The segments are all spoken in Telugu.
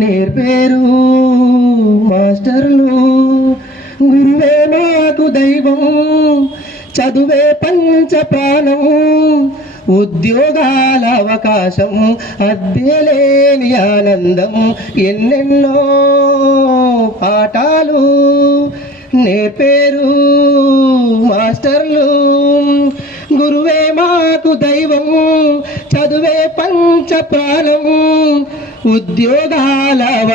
నేర్పేరు మాస్టర్లు. గురువే నాకు దైవం చదువే పంచ ప్రాణం ఉద్యోగాల అవకాశం అద్దెలేని ఆనందం ఎన్నెన్నో పాఠాలు నేర్పేరు మాస్టర్లు. గురువే మాకు దైవం చదువే పంచ ప్రాణం ఉద్యోగాల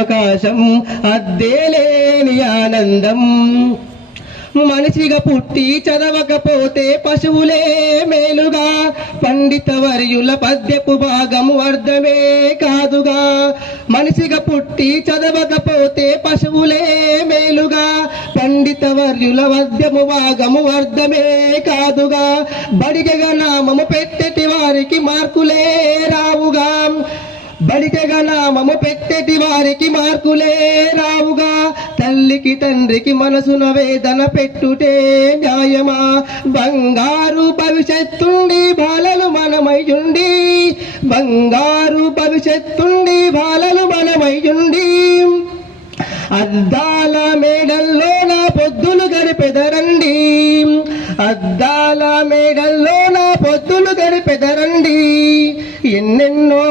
అవకాశం అద్దేలేని ఆనందం. మనిషిగా పుట్టి చదవకపోతే పశువులే మేలుగా. పండిత వర్యుల పద్యపు భాగము అర్థమే కాదుగా. మనిషిగా పుట్టి చదవకపోతే పశువులే మేలుగా. పండిత వర్యుల పద్యము భాగము అర్థమే కాదుగా. బడిగగా నామము పెట్టెటి వారికి మార్కులే బడికగా నామము పెట్టెటి వారికి మార్కులే రావుగా. తల్లికి తండ్రికి మనసున వేదన పెట్టుటే న్యాయమా. బంగారు భవిష్యత్తుండి బాలలు మనమయ్యుండి. బంగారు భవిష్యత్తుండి బాలలు మనమయ్యుండి. అద్దాల మేడల్లో నా పొద్దులు గడిపెదరండి. అద్దాల మేడల్లో నా పొద్దులు గడిపెదరండి. ఎన్నెన్నో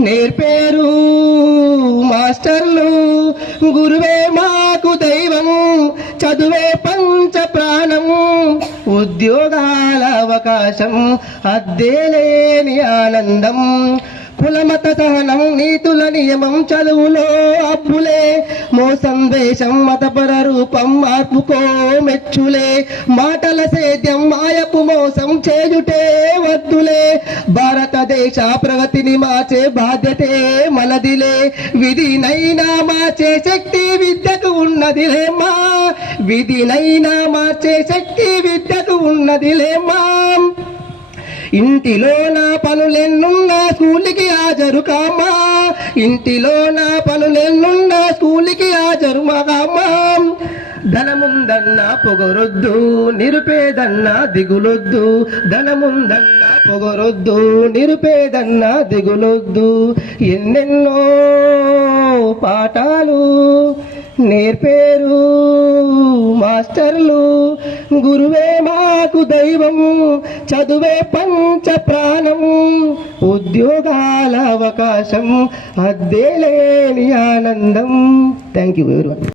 నేర్పేరు మాస్టర్లు. గురువే మాకు దైవం చదువే పంచ ప్రాణము. ఉద్యోగాల అవకాశం అద్దేలేని ఆనందం కులమత సహనం నీతుల నియమం చదువులో అప్పులే మోసం వేషం మతపర రూపం మార్పుకో మెచ్చులే. మాటల సేద్యం మాయపు మోసం చేయుటే వద్దులే. భారతదేశ ప్రగతిని మార్చే బాధ్యతే మనదిలే. విధినైనా మార్చే శక్తి విద్యకు ఉన్నదిలే మా విధినైనా మార్చే శక్తి విద్యకు ఉన్నదిలే మా ఇంటిలో నా పనులెన్నున్నా స్కూల్కి హాజరు కామా ఇంటిలో నా పనులెన్నున్నా స్కూల్కి హాజరు మగామా ధనముందన్నా పొగరొద్దు నిరుపేదన్నా దిగులొద్దు. ధనముందన్న పొగరొద్దు నిరుపేదన్న దిగులొద్దు. ఎన్నెన్నో పాఠాలు నేర్పేరు మాస్టర్లు. గురువే మాకు దైవం చదువే పంచ ప్రాణం. ఉద్యోగాల అవకాశం అద్దేలేని ఆనందం. థ్యాంక్ యూ ఎవరి